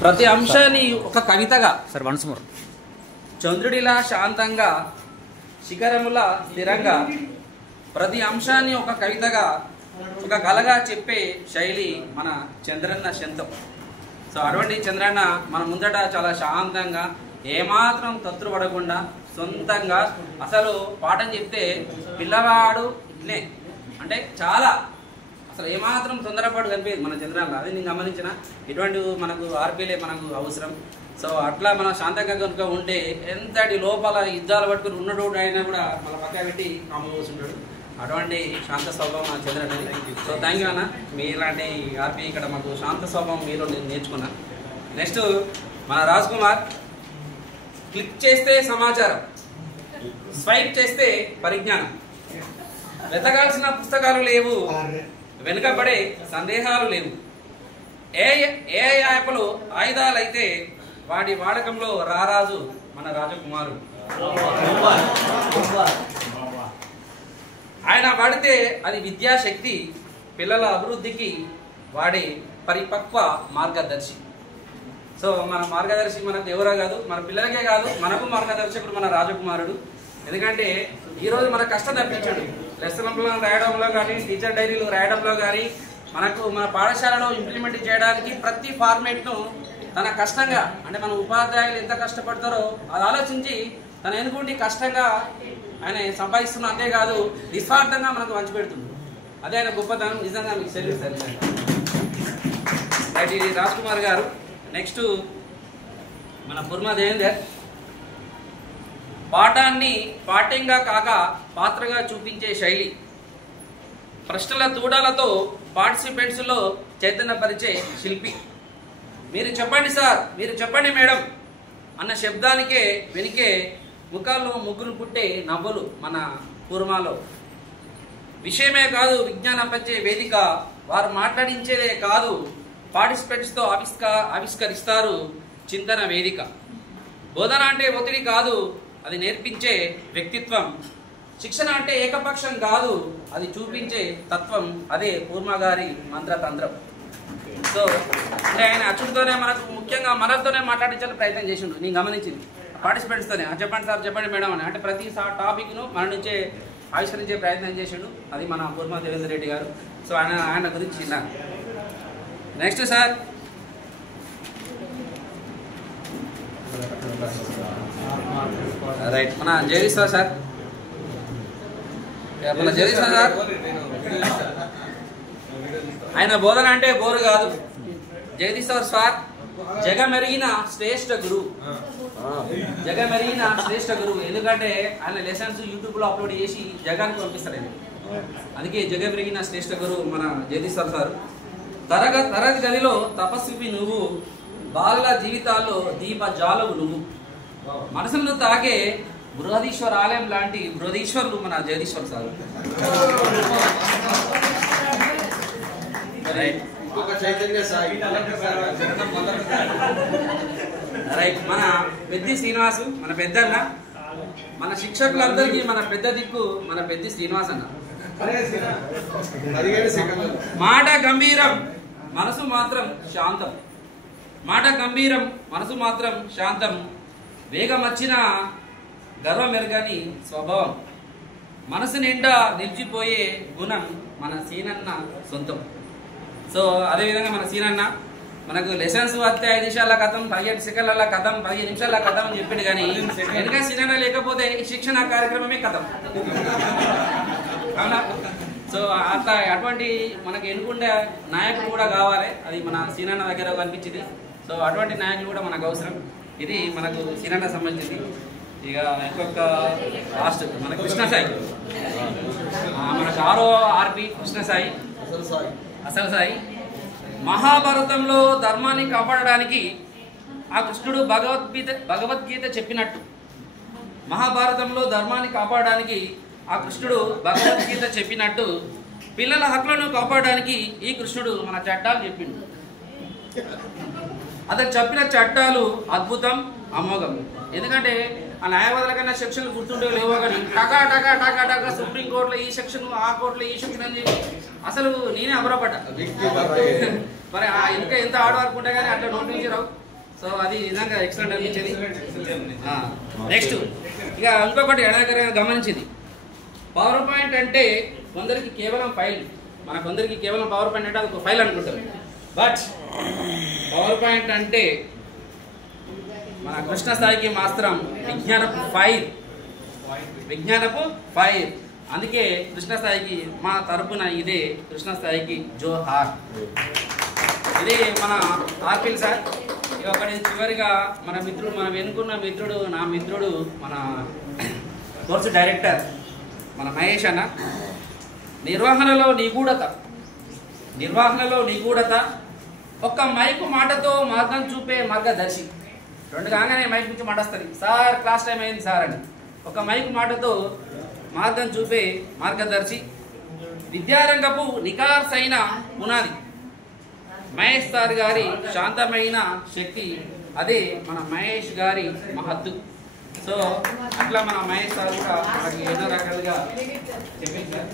ప్రతి అంశాన్ని ఒక కవితగా సార్ వన్స్ మోర్. చంద్రుడిలా శాంతంగా శిఖరముల స్థిరంగా ప్రతి అంశాన్ని ఒక కవితగా ఒక కళగా చెప్పే శైలి మన చంద్రన్న శంతం. సో అటువంటి చంద్రన్న మన ముందట చాలా శాంతంగా ఏమాత్రం తొత్తుపడకుండా సొంతంగా అసలు పాఠం చెప్తే పిల్లవాడు ఇట్లే అంటే చాలా అసలు ఏమాత్రం తొందరపాటు కనిపించదు మన చంద్రన్న. అది నేను గమనించిన. ఇటువంటి మనకు ఆర్పీలే మనకు అవసరం. సో అట్లా మనం శాంతంగా కనుక ఉంటే ఎంతటి లోపల యుద్ధాలు పట్టుకుని ఉన్నటువంటి అయినా కూడా మన పక్క పెట్టి కామపోతుంటాడు. అటువంటి శాంత స్వభావం మన చంద్రన్నది. సో థ్యాంక్ యూ అన్న. మీలాంటి ఆర్పీ ఇక్కడ మాకు శాంత స్వభావం మీరు నేర్చుకున్నా. నెక్స్ట్ మన రాజ్ కుమార్. క్లిక్ చేస్తే సమాచారం, స్వైప్ చేస్తే పరిజ్ఞానం, వెతకాల్సిన పుస్తకాలు లేవు, వెనుకబడే సందేహాలు లేవు. ఏ యాప్లు ఆయుధాలైతే వాటి వాడకంలో రారాజు మన రాజకుమారుడు. ఆయన వాడితే అది విద్యాశక్తి, పిల్లల అభివృద్ధికి వాడే పరిపక్వ మార్గదర్శి. సో మన మార్గదర్శి మనకు ఎవరో కాదు, మన పిల్లలకే కాదు, మనకు మార్గదర్శకుడు మన రాజకుమారుడు. ఎందుకంటే ఈరోజు మన కష్టం తప్పించాడు. లెసన్లో రాయడంలో కానీ, టీచర్ డైరీలు రాయడంలో కానీ, మనకు మన పాఠశాలలో ఇంప్లిమెంట్ చేయడానికి ప్రతి ఫార్మేట్ను తన కష్టంగా అంటే మన ఉపాధ్యాయులు ఎంత కష్టపడతారో అది ఆలోచించి తన ఎన్నుకుంటే కష్టంగా ఆయన సంపాదిస్తున్నా. అంతేకాదు నిస్వార్థంగా మనకు పంచిపెడుతుంది. అదే ఆయన గొప్పతనం. నిజంగా మీకు సెల్యూట్ సార్. రైట్, ఇది రాజ్ కుమార్ గారు. నెక్స్ట్ మన పుర్మ దేవేందర్. పాఠాన్ని పాఠ్యంగా కాక పాత్రగా చూపించే శైలి, ప్రశ్నల తూడాలతో పార్టిసిపెంట్స్లో చైతన్యపరిచే శిల్పి. మీరు చెప్పండి సార్, మీరు చెప్పండి మేడం అన్న శబ్దానికే వెనికే ముఖాల్లో ముగ్గులు పుట్టే నవ్వులు మన పూర్మాలో. విషయమే కాదు విజ్ఞానం పంచే వేదిక, వారు మాట్లాడించేదే కాదు పార్టిసిపెంట్స్తో ఆవిష్కరిస్తారు చింతన వేదిక. బోధన అంటే ఒత్తిడి కాదు, అది నేర్పించే వ్యక్తిత్వం. శిక్షణ అంటే ఏకపక్షం కాదు, అది చూపించే తత్వం. అదే పూర్మ గారి మంత్రతంత్రం. సో అంటే ఆయన అచ్చుడితోనే మనకు ముఖ్యంగా మనతోనే మాట్లాడించాలని ప్రయత్నం చేసిండు. నేను గమనించింది పార్టిసిపెంట్స్తోనే. చెప్పండి సార్, చెప్పండి మేడం అని. అంటే ప్రతి టాపిక్ను మన నుంచే ఆవిష్కరించే ప్రయత్నం చేసిండు. అది మన పూర్మ దేవేందర్ రెడ్డి గారు. సో ఆయన గురించి విన్నాను. నెక్స్ట్ సార్ రైట్ మన జగదీశ్వర్ సార్. మన జగదీశ్వర్ సార్ ఆయన బోధన అంటే బోరు కాదు. జగదీశ్వర్ సార్ జగమెరిగిన శ్రేష్ఠ గురువు. జగమెరిగిన శ్రేష్ఠ గురువు. ఎందుకంటే ఆయన లెసన్స్ యూట్యూబ్లో అప్లోడ్ చేసి జగానికి పంపిస్తారండి. అందుకే జగమెరిగిన శ్రేష్ఠ గురువు మన జగదీశ్వర్ సార్. తరగతి గదిలో తపస్వి నువ్వు, బాలల జీవితాల్లో దీప జాలవు నువ్వు, మనసులను తాకే బృహదీశ్వర ఆలయం లాంటి బృహదీశ్వరులు మన జగదీశ్వర్ సార్. రైట్ మన పెద్ది శ్రీనివాసు, మన పెద్దన్న. మన శిక్షకులందరికీ మన పెద్ద దిక్కు మన పెద్ది శ్రీనివాస్ అన్న. మాట గంభీరం, మనసు మాత్రం శాంతం. మాట గంభీరం, మనసు మాత్రం శాంతం. వేగం వచ్చిన గర్వమెరగని స్వభావం. మనసు నిండా నిలిచిపోయే గుణం మన సీనన్న సొంతం. సో అదేవిధంగా మన సీనన్న మనకు లెసన్స్ వస్తే 5 నిమిషాల కథం, 15 సెకండ్ల కథం, 15 నిమిషాల కథం అని చెప్పిండు. కానీ వెనక సీనన్న లేకపోతే ఈ శిక్షణ కార్యక్రమమే కథం. అవునా? సో అట్లా అటువంటి మనకు ఎన్నుకుంటే నాయకులు కూడా కావాలి. అది మన సీనన్న దగ్గర కనిపించింది. సో అటువంటి నాయకులు కూడా మనకు అవసరం. ఇది మనకు సీనన్న సంబంధించింది. ఇక ఇంకొక లాస్ట్ మన కృష్ణసాయి. మనకు 6వ ఆర్పి కృష్ణసాయి, అసలు సాయి. మహాభారతంలో ధర్మాన్ని కాపాడడానికి ఆ కృష్ణుడు భగవద్గీత చెప్పినట్టు, మహాభారతంలో ధర్మాన్ని కాపాడడానికి ఆ కృష్ణుడు భగవద్గీత చెప్పినట్టు, పిల్లల హక్కులను కాపాడడానికి ఈ కృష్ణుడు మన చట్టాలు చెప్పిండు. అతను చెప్పిన చట్టాలు అద్భుతం, అమోఘం. ఎందుకంటే ఆ న్యాయవాదుల కన్నా సెక్షన్లు గుర్తుండే లేవో కానీ టకా టకా టకా టకా సుప్రీంకోర్టులో ఈ సెక్షన్, ఆ కోర్టులో ఈ సెక్షన్ అని చెప్పి అసలు నేనే అమరపడ్డా. మరి ఇంకా ఎంత హార్డ్ వర్క్ ఉంటే కానీ అట్లా నోట్ నుంచి రావు. సో అది నిజంగా ఎక్సలెంట్ అనిపించేది. నెక్స్ట్ ఇక ఇంకొకటి ఎడాగరగా గమనించింది, పవర్ పాయింట్ అంటే కొందరికి కేవలం ఫైల్, మన కొందరికి కేవలం పవర్ పాయింట్ అంటే అది ఒక ఫైల్ అనుకుంటారు. బట్ పవర్ పాయింట్ అంటే మన కృష్ణ స్థాయికి మాత్రం విజ్ఞానపు ఫైర్. అందుకే కృష్ణ స్థాయికి మా తరపున ఇదే కృష్ణ స్థాయికి జోహార్. ఇది మన ఆర్పిల్ సార్. ఒకటి చివరిగా మన మిత్రుడు, మనం ఎన్నుకున్న మిత్రుడు, నా మిత్రుడు, మన కోర్సు డైరెక్టర్ మన మహేష్ అన్న. నిర్వహణలో నిగూఢత, ఒక్క మైకు మాటతో మార్గం చూపే మార్గదర్శి. రెండు కాగానే మైక్ నుంచి మాట వస్తుంది, సార్ క్లాస్ టైం అయింది సార్ అని. ఒక మైకు మాటతో మార్గం చూపే మార్గదర్శి, విద్యారంగపు నికార్సైన పునాది. మహేష్ సార్ గారి శాంతమైన శక్తి, అదే మన మహేష్ గారి మహత్తు. సో అట్లా మన మహేష్ సార్ కూడా మనకి ఎన్నో రకాలుగా చెప్పింది సార్.